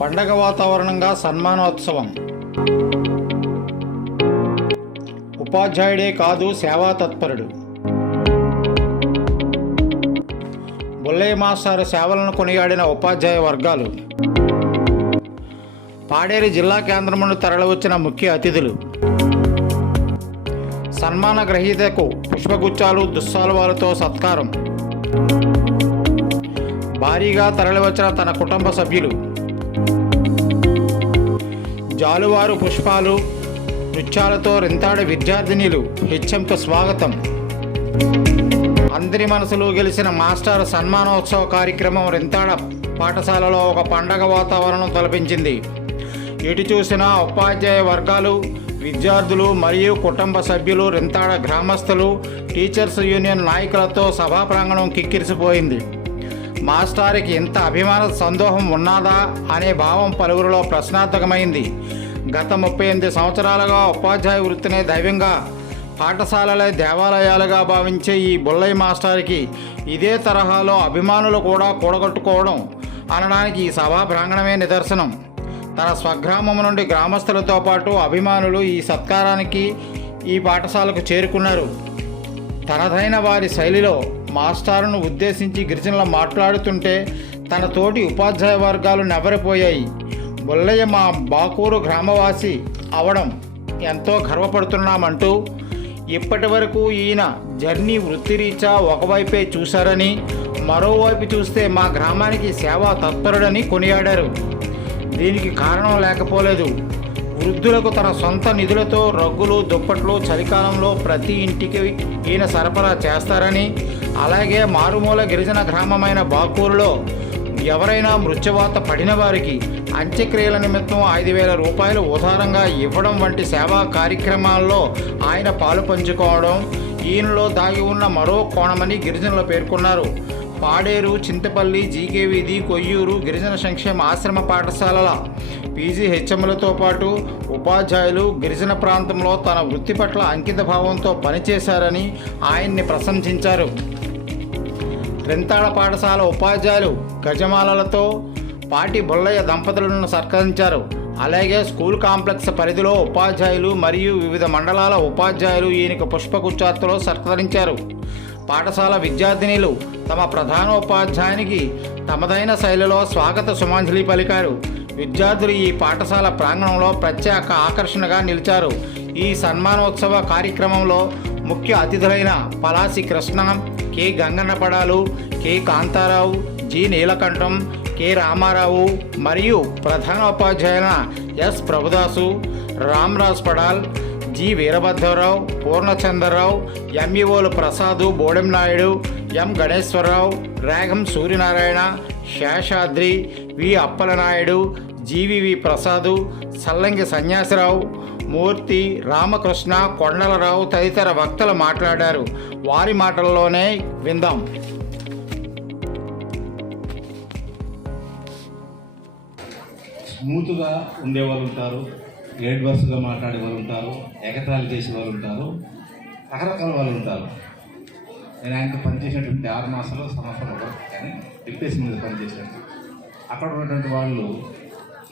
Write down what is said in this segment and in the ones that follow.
పండగ వాతావరణంగా సన్మానోత్సవం. ఉపాధ్యాయుడే కాదు సేవా తత్పరుడు. బుల్లయ్య మాస్టారు సేవలను కొనియాడిన ఉపాధ్యాయ వర్గాలు. పాడేరు జిల్లా కేంద్రం నుండి తరలివచ్చిన ముఖ్య అతిథులు. సన్మాన గ్రహీతకు పుష్పగుచ్చాలు దుస్సాలువాలతో సత్కారం. భారీగా తరలివచ్చిన తన కుటుంబ సభ్యులు. జాలువారు పుష్పాలు నృత్యాలతో రింతాడే విద్యార్థినిలు హెచ్ఎంకు స్వాగతం. అందరి మనసులు గెలిచిన మాస్టర్ సన్మానోత్సవ కార్యక్రమం రింతాడ పాఠశాలలో ఒక పండగ వాతావరణం తలపించింది. ఎటు చూసినా ఉపాధ్యాయ వర్గాలు విద్యార్థులు మరియు కుటుంబ సభ్యులు రింతాడ గ్రామస్తులు టీచర్స్ యూనియన్ నాయకులతో సభా ప్రాంగణం కిక్కిరిసిపోయింది. మాస్టారికి ఇంత అభిమాన సందోహం ఉన్నదా అనే భావం పలువురిలో ప్రశ్నార్థకమైంది. గత ముప్పై ఎనిమిది సంవత్సరాలుగా ఉపాధ్యాయ వృత్తినే దైవంగా పాఠశాలలే దేవాలయాలుగా భావించే ఈ బుల్లయ్య మాస్టారికి ఇదే తరహాలో అభిమానులు కూడా కూడగట్టుకోవడం అనడానికి ఈ సభా ప్రాంగణమే నిదర్శనం. తన స్వగ్రామం నుండి గ్రామస్తులతో పాటు అభిమానులు ఈ సత్కారానికి ఈ పాఠశాలకు చేరుకున్నారు. తనదైన వారి శైలిలో మాస్టారును ఉద్దేశించి గిరిజనుల మాట్లాడుతుంటే తన తోటి ఉపాధ్యాయ వర్గాలు నెవరిపోయాయి బొల్లయ్య మా బాకూరు గ్రామవాసి అవడం ఎంతో గర్వపడుతున్నామంటూ ఇప్పటి వరకు ఈయన జర్నీ వృత్తిరీత్యా ఒకవైపే చూశారని మరోవైపు చూస్తే మా గ్రామానికి సేవా తత్పరుడని కొనియాడారు. దీనికి కారణం లేకపోలేదు. వృద్ధులకు తన సొంత నిధులతో రగ్గులు దుప్పట్లు చలికాలంలో ప్రతి ఇంటికి ఈయన సరఫరా చేస్తారని అలాగే మారుమూల గిరిజన గ్రామమైన బాకూరులో ఎవరైనా మృత్యువాత పడిన వారికి అంత్యక్రియల నిమిత్తం ఐదు వేల రూపాయలు ఉదారంగా ఇవ్వడం వంటి సేవా కార్యక్రమాల్లో ఆయన పాలు పంచుకోవడం ఈయనలో దాగి ఉన్న మరో కోణమని గిరిజనులు పేర్కొన్నారు. పాడేరు చింతపల్లి జీకే వీధి కొయ్యూరు గిరిజన సంక్షేమ ఆశ్రమ పాఠశాలల పీజీ హెచ్ఎంలతో పాటు ఉపాధ్యాయులు గిరిజన ప్రాంతంలో తన వృత్తి పట్ల అంకిత భావంతో పనిచేశారని ఆయన్ని ప్రశంసించారు. రెంతాడ పాఠశాల ఉపాధ్యాయులు గజమాలలతో పాటి బొల్లయ్య దంపతులను సత్కరించారు. అలాగే స్కూల్ కాంప్లెక్స్ పరిధిలో ఉపాధ్యాయులు మరియు వివిధ మండలాల ఉపాధ్యాయులు ఈయనకు పుష్పగుచ్చార్తలో సత్కరించారు. పాఠశాల విద్యార్థినిలు తమ ప్రధానోపాధ్యాయునికి తమదైన శైలిలో స్వాగత సుమాంజలి పలికారు. విద్యార్థులు ఈ పాఠశాల ప్రాంగణంలో ప్రత్యేక ఆకర్షణగా నిలిచారు. ఈ సన్మానోత్సవ కార్యక్రమంలో ముఖ్య అతిథులైన Palasi Krishna K. Gangannapadalu K. Kantharao G. Neelakantham K. Ramarao మరియు ప్రధానోపాధ్యాయుల S. Prabhudas Ramraj Padal G. Veerabhadrarao Purnachandrarao ఎంఈఓలు Prasad Bodem Naidu M. Ganeswararao Regam Suryanarayana Seshadri V. Appalanaidu GVV Prasad Sallangi Sanyasirao Murthy Ramakrishna Kondalarao తదితర వక్తలు మాట్లాడారు. వారి మాటల్లోనే విందాం. స్మూత్గా ఉండేవాళ్ళు ఉంటారు ఏడ్వర్స్గా మాట్లాడే వాళ్ళు ఉంటారు ఎగతాళి చేసే వాళ్ళు ఉంటారు రకరకాల వాళ్ళు ఉంటారు. నేను ఆయనతో పనిచేసినటువంటి ఆరు మాసాలు సంవత్సరం కానీ డిప్యూటేషన్ మీద పనిచేశాను. అక్కడ ఉన్నటువంటి వాళ్ళు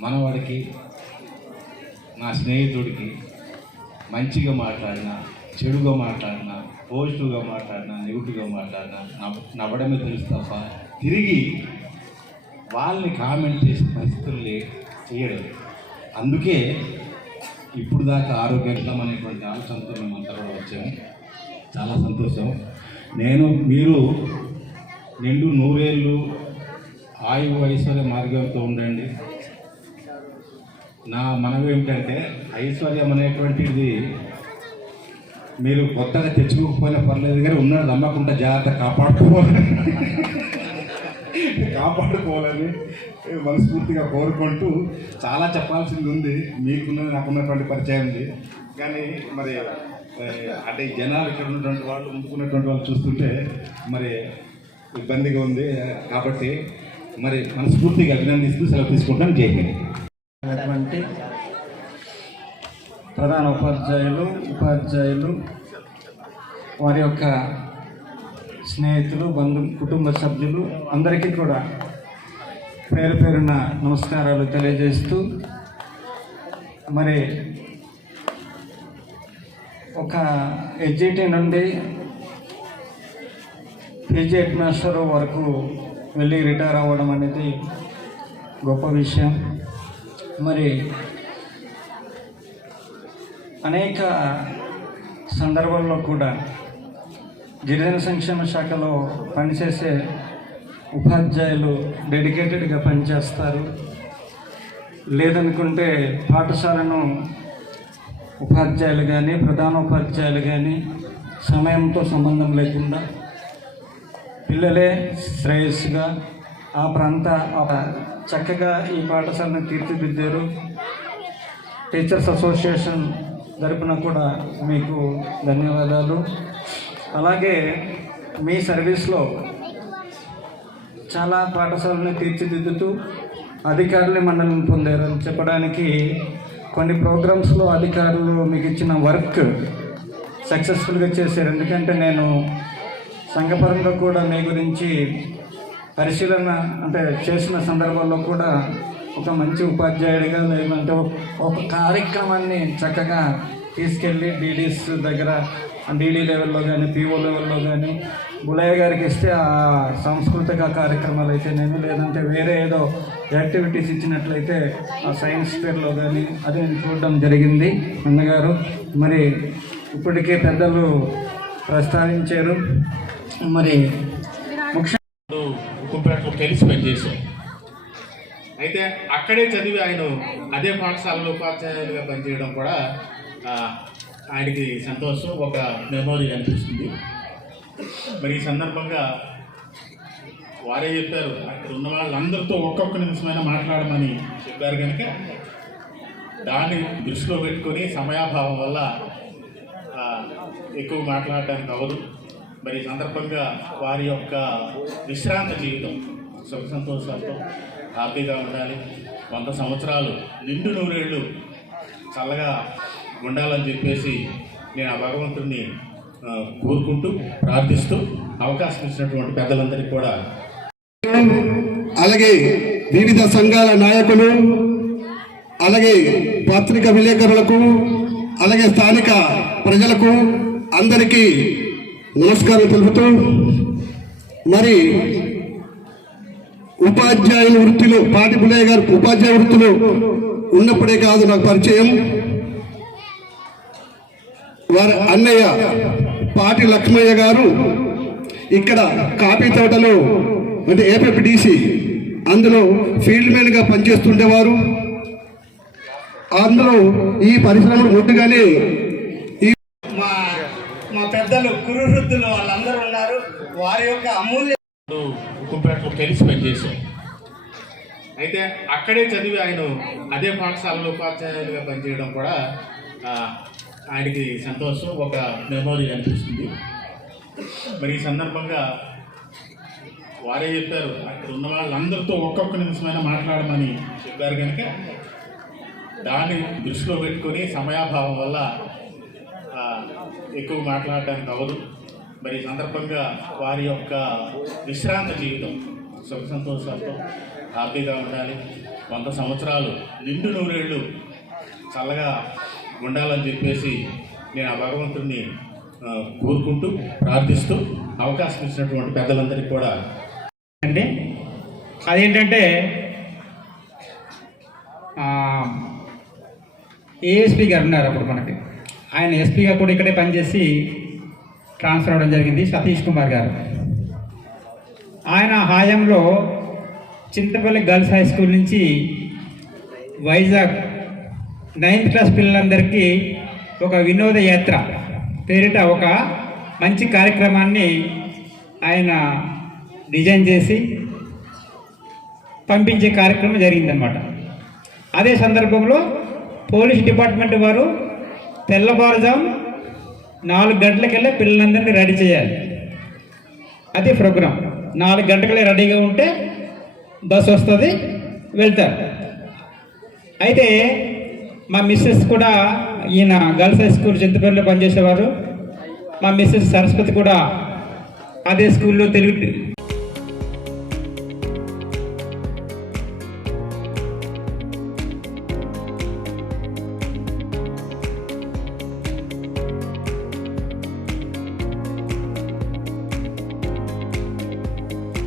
మనవాడికి నా స్నేహితుడికి మంచిగా మాట్లాడినా చెడుగా మాట్లాడినా పాజిటివ్గా మాట్లాడినా నెగిటివ్గా మాట్లాడినా నవ్వడమే తెలుసు తప్ప తిరిగి వాళ్ళని కామెంట్ చేసే పరిస్థితులు లే- చేయడం అందుకే ఇప్పుడు దాకా ఆరోగ్యం అనేటువంటి ఆలోచనతో మేము అంతా కూడా వచ్చాము. చాలా సంతోషం. నేను మీరు నిండు నూరేళ్ళు ఆయు ఐశ్వర్య మార్గంతో ఉండండి. నా మనవి ఏమిటంటే ఐశ్వర్యం అనేటువంటిది మీరు కొత్తగా తెచ్చుకోకపోయినా పర్లేదు కానీ ఉన్నాడు నమ్మకుండా జాగ్రత్త కాపాడుకోవాలి. కాపాడుకోవాలని మనస్ఫూర్తిగా కోరుకుంటూ చాలా చెప్పాల్సింది ఉంది. మీకున్న నాకున్నటువంటి పరిచయం ఉంది. కానీ మరి అంటే జనాలు ఇక్కడ ఉన్నటువంటి వాళ్ళు ముందుకున్నటువంటి వాళ్ళు చూస్తుంటే మరి ఇబ్బందిగా ఉంది. కాబట్టి మరి మనస్ఫూర్తిగా అభినందిస్తూ సెలవు తీసుకుంటాను. జై అయినటువంటి అటువంటి ప్రధాన ఉపాధ్యాయులు ఉపాధ్యాయులు వారి యొక్క స్నేహితులు బంధు కుటుంబ సభ్యులు అందరికీ కూడా పేరు పేరున నమస్కారాలు తెలియజేస్తూ మరి ఒక ఎడ్జిటీ నుండి పీజీ హెడ్ మాస్టర్ వరకు వెళ్ళి రిటైర్ అవ్వడం అనేది గొప్ప విషయం. మరి అనేక సందర్భాల్లో కూడా గిరిజన సంక్షేమ శాఖలో పనిచేసే ఉపాధ్యాయులు డెడికేటెడ్గా పనిచేస్తారు. లేదనుకుంటే పాఠశాలను ఉపాధ్యాయులు కానీ ప్రధాన ఉపాధ్యాయులు కానీ సమయంతో సంబంధం లేకుండా పిల్లలే శ్రేయస్సుగా ఆ ప్రాంత చక్కగా ఈ పాఠశాలను తీర్చిదిద్దారు. టీచర్స్ అసోసియేషన్ తరపున కూడా మీకు ధన్యవాదాలు. అలాగే మీ సర్వీస్లో చాలా పాఠశాలను తీర్చిదిద్దుతూ అధికారులు మనల్ని పొందారని చెప్పడానికి కొన్ని ప్రోగ్రామ్స్లో అధికారులు మీకు ఇచ్చిన వర్క్ సక్సెస్ఫుల్గా చేశారు. ఎందుకంటే నేను సంఘపరంగా కూడా మీ గురించి పరిశీలన అంటే చేసిన సందర్భాల్లో కూడా ఒక మంచి ఉపాధ్యాయుడిగా లేదంటే ఒక- కార్యక్రమాన్ని చక్కగా తీసుకెళ్ళి డీడీస్ దగ్గర డీడీ లెవెల్లో కానీ పీఓ లెవెల్లో కానీ గులయ్య గారికి ఇస్తే ఆ సాంస్కృతిక కార్యక్రమాలు అయితేనేమి లేదంటే వేరే ఏదో యాక్టివిటీస్ ఇచ్చినట్లయితే ఆ సైన్స్ ఫేర్లో కానీ అది నేను చూడడం జరిగింది అన్నగారు. మరి ఇప్పటికే పెద్దలు ప్రస్తావించారు. మరి ముఖ్య కలిసి పనిచేశాం అయితే అక్కడే చదివి ఆయన అదే పాఠశాలలో ఉపాధ్యాయులుగా పనిచేయడం కూడా ఆయనకి సంతోషం ఒక మెమోరీ అనిపిస్తుంది మరి ఈ సందర్భంగా వారే చెప్పారు అక్కడ ఉన్న వాళ్ళందరితో ఒక్కొక్క నిమిషమైనా మాట్లాడమని చెప్పారు కనుక దాన్ని దృష్టిలో పెట్టుకొని సమయాభావం వల్ల ఎక్కువ మాట్లాడడానికి అవ్వదు. మరి సందర్భంగా వారి యొక్క విశ్రాంత జీవితం సుఖ సంతోషాలతో హ్యాపీగా ఉండాలి. వంద సంవత్సరాలు నిండు నూరేళ్ళు చల్లగా ఉండాలని చెప్పేసి నేను ఆ భగవంతుడిని కోరుకుంటూ ప్రార్థిస్తూ అవకాశం ఇచ్చినటువంటి పెద్దలందరికీ కూడా అలాగే వివిధ సంఘాల నాయకులు అలాగే పత్రిక విలేకరులకు అలాగే స్థానిక ప్రజలకు అందరికీ నమస్కారం తెలుపుతూ మరి ఉపాధ్యాయుల వృత్తిలో పాటి పుల్లయ్య గారు ఉపాధ్యాయ వృత్తిలో ఉన్నప్పుడే కాదు నాకు పరిచయం. వారి అన్నయ్య పాటి లక్ష్మయ్య గారు ఇక్కడ కాఫీ తోటలో అంటే ఏపీడిసి అందులో ఫీల్డ్ మ్యాన్గా పనిచేస్తుండేవారు. అందులో ఈ పరిశ్రమలు ముందుగానే పెద్దలు కురువృద్ధులు వాళ్ళందరూ ఉన్నారు. వారి యొక్క అమూల్య ఉక్కుంపేటలో కలిసి పనిచేశారు అయితే అక్కడే చదివి ఆయన అదే పాఠశాలలో ఉపాధ్యాయులుగా పనిచేయడం కూడా ఆయనకి సంతోషం ఒక మెమోరీ అనిపిస్తుంది. మరి ఈ సందర్భంగా వారే చెప్పారు అక్కడ ఉన్న వాళ్ళందరితో ఒక్కొక్క నిమిషమైనా మాట్లాడమని చెప్పారు కనుక దాన్ని దృష్టిలో పెట్టుకొని సమయాభావం వల్ల ఎక్కువ మాట్లాడటానికి అవ్వదు మరి ఈ సందర్భంగా వారి యొక్క విశ్రాంత జీవితం సుఖ సంతోషాలతో హ్యాపీగా ఉండాలి. వంద సంవత్సరాలు నిండు నూరేళ్ళు చల్లగా ఉండాలని చెప్పేసి నేను ఆ భగవంతుడిని కోరుకుంటూ ప్రార్థిస్తూ అవకాశం ఇచ్చినటువంటి పెద్దలందరికీ కూడా అండి. అదేంటంటే ఏఎస్పీ గారు ఉన్నారు అప్పుడు మనకి. ఆయన ఎస్పీగా కూడా ఇక్కడే పనిచేసి ట్రాన్స్ఫర్ అవ్వడం జరిగింది సతీష్ కుమార్ గారు. ఆయన హాయంలో చింతపల్లి గర్ల్స్ హై స్కూల్ నుంచి వైజాగ్ నైన్త్ క్లాస్ పిల్లలందరికీ ఒక వినోద యాత్ర పేరిట ఒక మంచి కార్యక్రమాన్ని ఆయన డిజైన్ చేసి పంపించే కార్యక్రమం జరిగిందనమాట అదే సందర్భంలో పోలీస్ డిపార్ట్మెంట్ వారు తెల్లవారుజాము నాలుగు గంటలకెళ్ళే పిల్లలందరినీ రెడీ చేయాలి. అదే ప్రోగ్రాం. నాలుగు గంటలకే రెడీగా ఉంటే బస్సు వస్తుంది వెళ్తారు. అయితే మా మిస్సెస్ కూడా ఈయన గర్ల్స్ హై స్కూల్ చింతపల్లిలో పనిచేసేవారు. మా మిస్సెస్ సరస్వతి కూడా అదే స్కూల్లో తెలుగు